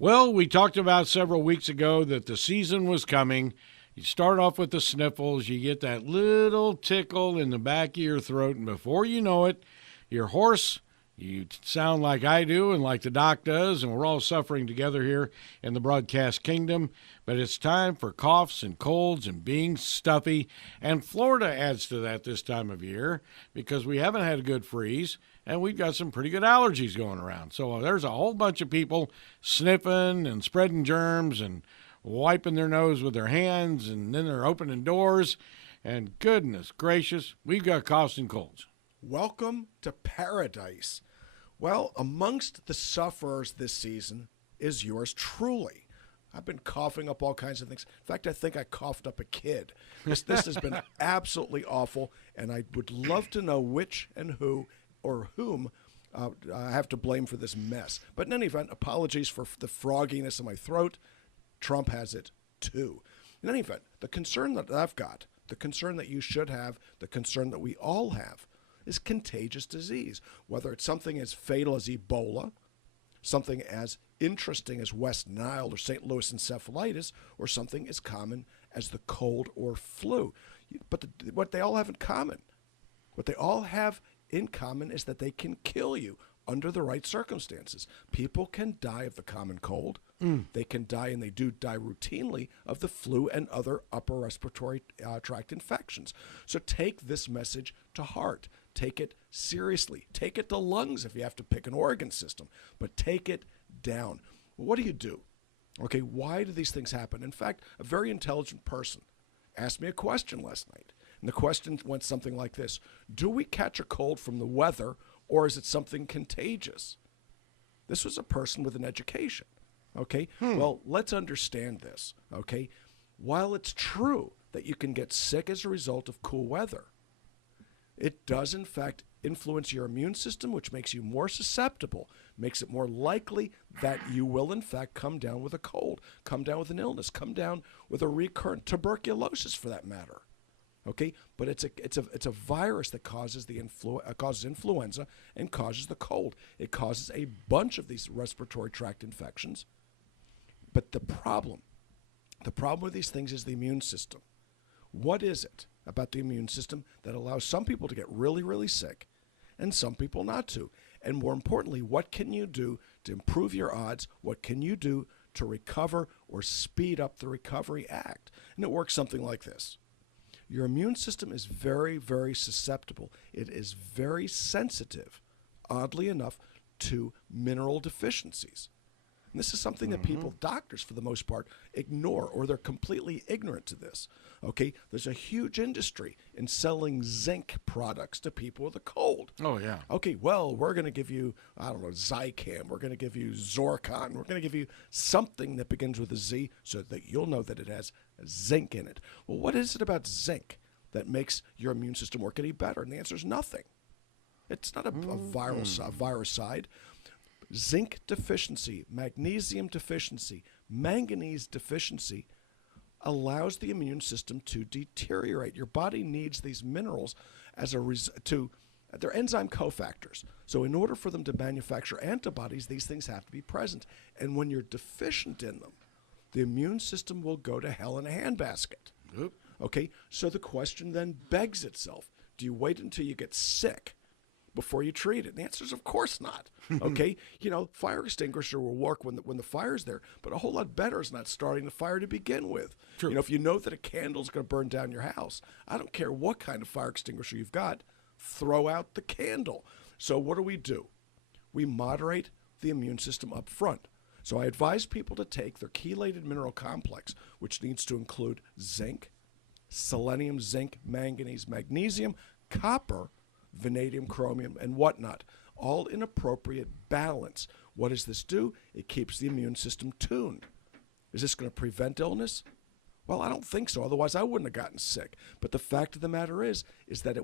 Well, we talked about several weeks ago that the season was coming. You start off with the sniffles, you get that little tickle in the back of your throat, and before you know it, you're hoarse. You sound like I do and like the doc does, and we're all suffering together here in the broadcast kingdom. But it's time for coughs and colds and being stuffy. And Florida adds to that this time of year because we haven't had a good freeze, and we've got some pretty good allergies going around. So there's a whole bunch of people sniffing and spreading germs and wiping their nose with their hands, and then they're opening doors. And goodness gracious, we've got coughs and colds. Welcome to paradise. Well, amongst the sufferers this season is yours truly. I've been coughing up all kinds of things. In fact, I think I coughed up a kid. This has been absolutely awful, and I would love to know which and who or whom I have to blame for this mess. But in any event, apologies for the frogginess in my throat. Trump has it too. In any event, the concern that I've got, the concern that you should have, the concern that we all have, is contagious disease, whether it's something as fatal as Ebola, something as interesting as West Nile or St. Louis encephalitis, or something as common as the cold or flu. But what they all have in common, is that they can kill you under the right circumstances. People can die of the common cold. They can die, and they do die routinely, of the flu and other upper respiratory tract infections. So take this message to heart. Take it seriously. Take it to lungs if you have to pick an organ system, but take it down. Well, what do you do? Okay, why do these things happen? In fact, a very intelligent person asked me a question last night, and the question went something like this: do we catch a cold from the weather, or is it something contagious? This was a person with an education. Okay, well, let's understand this. Okay, while it's true that you can get sick as a result of cool weather, it does, in fact, influence your immune system, which makes you more susceptible, makes it more likely that you will, in fact, come down with a cold, come down with an illness, come down with a recurrent tuberculosis, for that matter. Okay, but it's a virus that causes causes influenza and causes the cold. It causes a bunch of these respiratory tract infections. But the problem with these things is the immune system. What is it about the immune system that allows some people to get really, really sick and some people not to? And more importantly, what can you do to improve your odds? What can you do to recover or speed up the recovery act? And it works something like this. Your immune system is very, very susceptible. It is very sensitive, oddly enough, to mineral deficiencies. And this is something that people, doctors for the most part, ignore, or they're completely ignorant to this. Okay, there's a huge industry in selling zinc products to people with a cold. Oh, yeah. Okay, well, we're going to give you, I don't know, Zicam. We're going to give you Zorcon. We're going to give you something that begins with a Z so that you'll know that it has zinc in it. Well, what is it about zinc that makes your immune system work any better? And the answer is nothing. It's not a viricide. Zinc deficiency, magnesium deficiency, manganese deficiency allows the immune system to deteriorate. Your body needs these minerals as they're enzyme cofactors. So in order for them to manufacture antibodies, these things have to be present. And when you're deficient in them, the immune system will go to hell in a handbasket. Oop. Okay, so the question then begs itself: do you wait until you get sick before you treat it? And the answer is, of course not. Okay, fire extinguisher will work when the fire's there, but a whole lot better is not starting the fire to begin with. True. If you know that a candle's going to burn down your house, I don't care what kind of fire extinguisher you've got, throw out the candle. So what do? We moderate the immune system up front. So I advise people to take their chelated mineral complex, which needs to include zinc, selenium, zinc, manganese, magnesium, copper, vanadium, chromium, and whatnot, all in appropriate balance. What does this do? It keeps the immune system tuned. Is this going to prevent illness? Well, I don't think so. Otherwise, I wouldn't have gotten sick. But the fact of the matter is that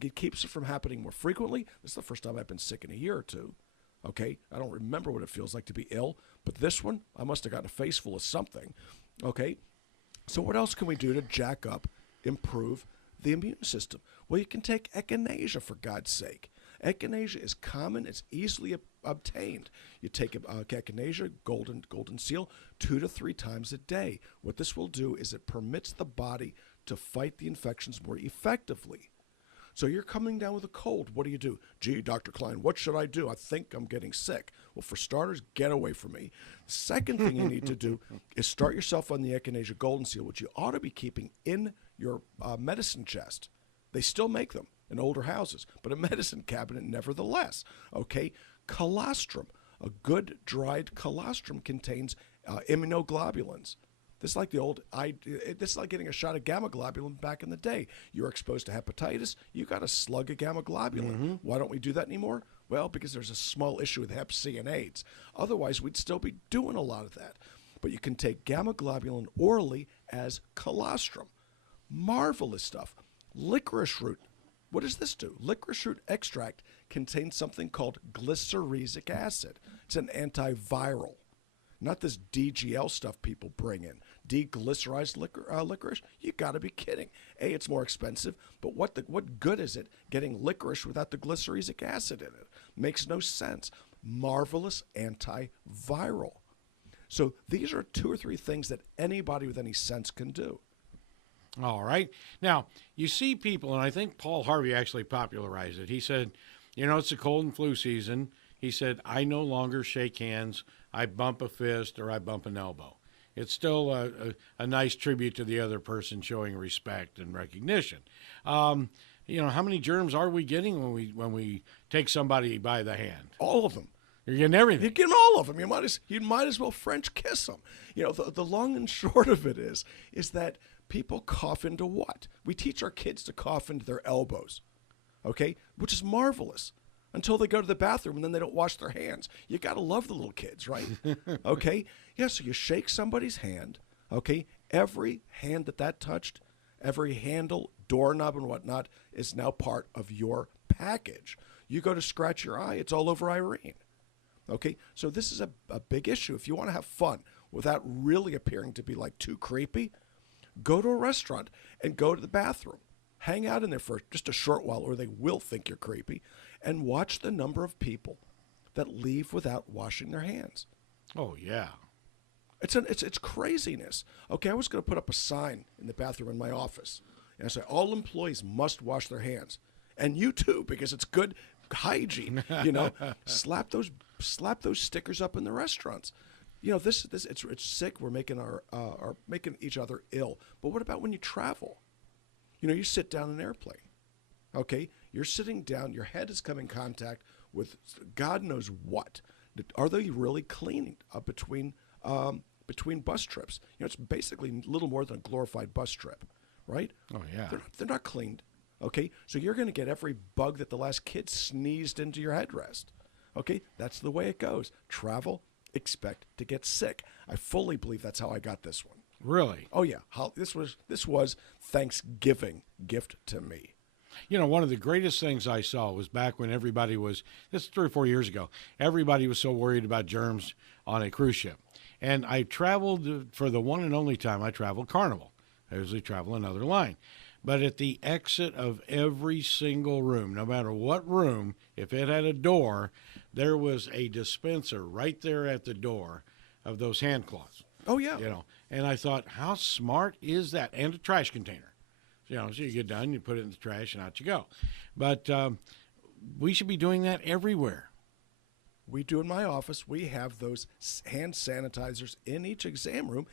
it keeps it from happening more frequently. This is the first time I've been sick in a year or two. Okay, I don't remember what it feels like to be ill, but this one, I must have gotten a face full of something. Okay, so what else can we do to jack up, improve the immune system? Well, you can take echinacea, for God's sake. Echinacea is common. It's easily obtained. You take echinacea, golden seal, 2 to 3 times a day. What this will do is it permits the body to fight the infections more effectively. So you're coming down with a cold. What do? Gee, Dr. Klein, what should I do? I think I'm getting sick. Well, for starters, get away from me. The second thing you need to do is start yourself on the echinacea golden seal, which you ought to be keeping in your medicine chest. They still make them in older houses, but a medicine cabinet nevertheless. Okay, colostrum. A good dried colostrum contains immunoglobulins. This is like this is like getting a shot of gamma globulin back in the day. You're exposed to hepatitis, you got a slug of gamma globulin. Mm-hmm. Why don't we do that anymore? Well, because there's a small issue with hep C and AIDS. Otherwise, we'd still be doing a lot of that. But you can take gamma globulin orally as colostrum. Marvelous stuff. Licorice root. What does this do? Licorice root extract contains something called glyceric acid. It's an antiviral. Not this DGL stuff people bring in. Deglycerized licorice? You got to be kidding. A, it's more expensive, but what good is it getting licorice without the glyceric acid in it? Makes no sense. Marvelous antiviral. So these are 2 or 3 things that anybody with any sense can do. All right. Now, you see people, and I think Paul Harvey actually popularized it. He said, it's the cold and flu season. He said, I no longer shake hands. I bump a fist or I bump an elbow. It's still a nice tribute to the other person, showing respect and recognition. How many germs are we getting when we take somebody by the hand? All of them. You're getting everything. You're getting all of them. You might as well French kiss them. The long and short of it is that people cough into what? We teach our kids to cough into their elbows, okay, which is marvelous. Until they go to the bathroom and then they don't wash their hands. You got to love the little kids, right? Okay? Yeah, so you shake somebody's hand, okay? Every hand that touched, every handle, doorknob and whatnot is now part of your package. You go to scratch your eye, it's all over Irene. Okay? So this is a big issue. If you want to have fun without really appearing to be like too creepy, go to a restaurant and go to the bathroom. Hang out in there for just a short while or they will think you're creepy, and watch the number of people that leave without washing their hands. Oh, yeah. It's craziness. Okay, I was going to put up a sign in the bathroom in my office, and I say, all employees must wash their hands. And you too, because it's good hygiene. Slap those stickers up in the restaurants. It's sick. We're making making each other ill. But what about when you travel? You sit down in an airplane, okay? You're sitting down. Your head is coming in contact with God knows what. Are they really clean between bus trips? It's basically little more than a glorified bus trip, right? Oh, yeah. They're not cleaned, okay? So you're going to get every bug that the last kid sneezed into your headrest, okay? That's the way it goes. Travel, expect to get sick. I fully believe that's how I got this one. Really? Oh, yeah. This was Thanksgiving gift to me. One of the greatest things I saw was back when this is 3 or 4 years ago, everybody was so worried about germs on a cruise ship. And I traveled, for the one and only time I traveled Carnival. I usually travel another line. But at the exit of every single room, no matter what room, if it had a door, there was a dispenser right there at the door of those hand cloths. Oh, yeah. And I thought, how smart is that? And a trash container. So you get done, you put it in the trash, and out you go. But we should be doing that everywhere. We do in my office. We have those hand sanitizers in each exam room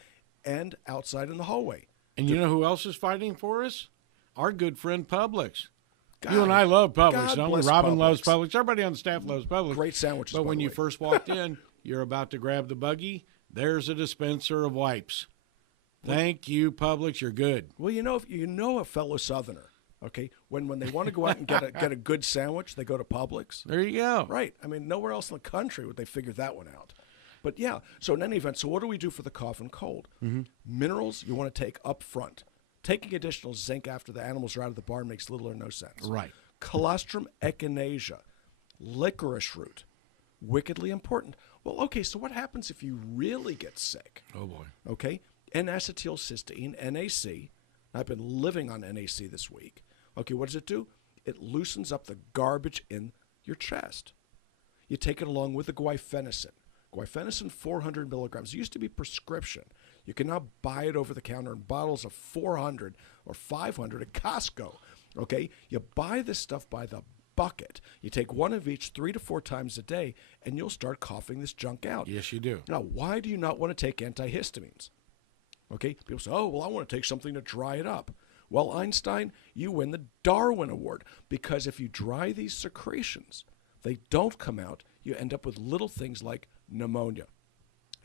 and outside in the hallway. And you know who else is fighting for us? Our good friend Publix. You and I love Publix, don't we? Robin loves Publix. Everybody on the staff loves Publix. Great sandwiches, But when you first walked in, you're about to grab the buggy, there's a dispenser of wipes. Thank you, Publix. You're good. Well, if a fellow Southerner, okay, when they want to go out and get a good sandwich, they go to Publix. There you go. Right. I mean, nowhere else in the country would they figure that one out. But yeah, so in any event, so what do we do for the cough and cold? Mm-hmm. Minerals you want to take up front. Taking additional zinc after the animals are out of the barn makes little or no sense. Right. Colostrum echinacea, licorice root, wickedly important. Well, okay, so what happens if you really get sick? Oh, boy. Okay, N-acetylcysteine, NAC. I've been living on NAC this week. Okay, what does it do? It loosens up the garbage in your chest. You take it along with the guaifenesin. Guaifenesin, 400 milligrams. It used to be prescription. You can now buy it over the counter in bottles of 400 or 500 at Costco. Okay? You buy this stuff by the bucket. You take one of each 3 to 4 times a day, and you'll start coughing this junk out. Yes, you do. Now, why do you not want to take antihistamines? Okay? People say, oh, well, I want to take something to dry it up. Well, Einstein, you win the Darwin Award, because if you dry these secretions, they don't come out. You end up with little things like pneumonia.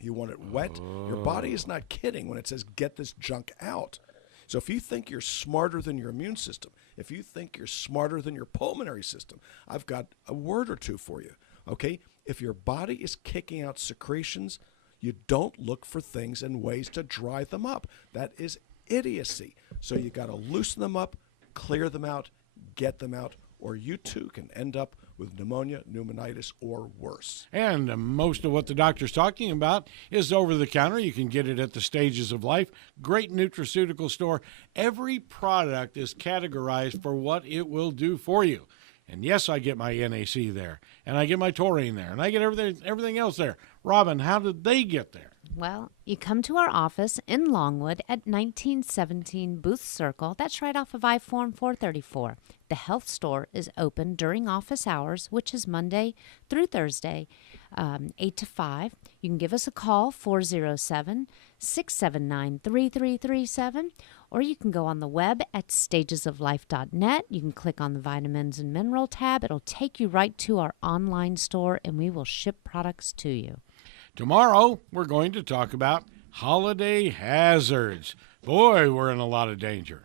You want it wet. Your body is not kidding when it says get this junk out. So if you think you're smarter than your immune system, if you think you're smarter than your pulmonary system, I've got a word or two for you. Okay? If your body is kicking out secretions, you don't look for things and ways to dry them up. That is idiocy. So you got to loosen them up, clear them out, get them out, or you too can end up with pneumonia, pneumonitis, or worse. And most of what the doctor's talking about is over the counter. You can get it at the Stages of Life. Great nutraceutical store. Every product is categorized for what it will do for you. And yes, I get my NAC there, and I get my taurine there, and I get everything else there. Robin, how did they get there? Well, you come to our office in Longwood at 1917 Booth Circle. That's right off of I-Form 434. The health store is open during office hours, which is Monday through Thursday, 8 to 5. You can give us a call, 407-679-3337, or you can go on the web at stagesoflife.net. You can click on the vitamins and mineral tab. It'll take you right to our online store, and we will ship products to you. Tomorrow, we're going to talk about holiday hazards. Boy, we're in a lot of danger.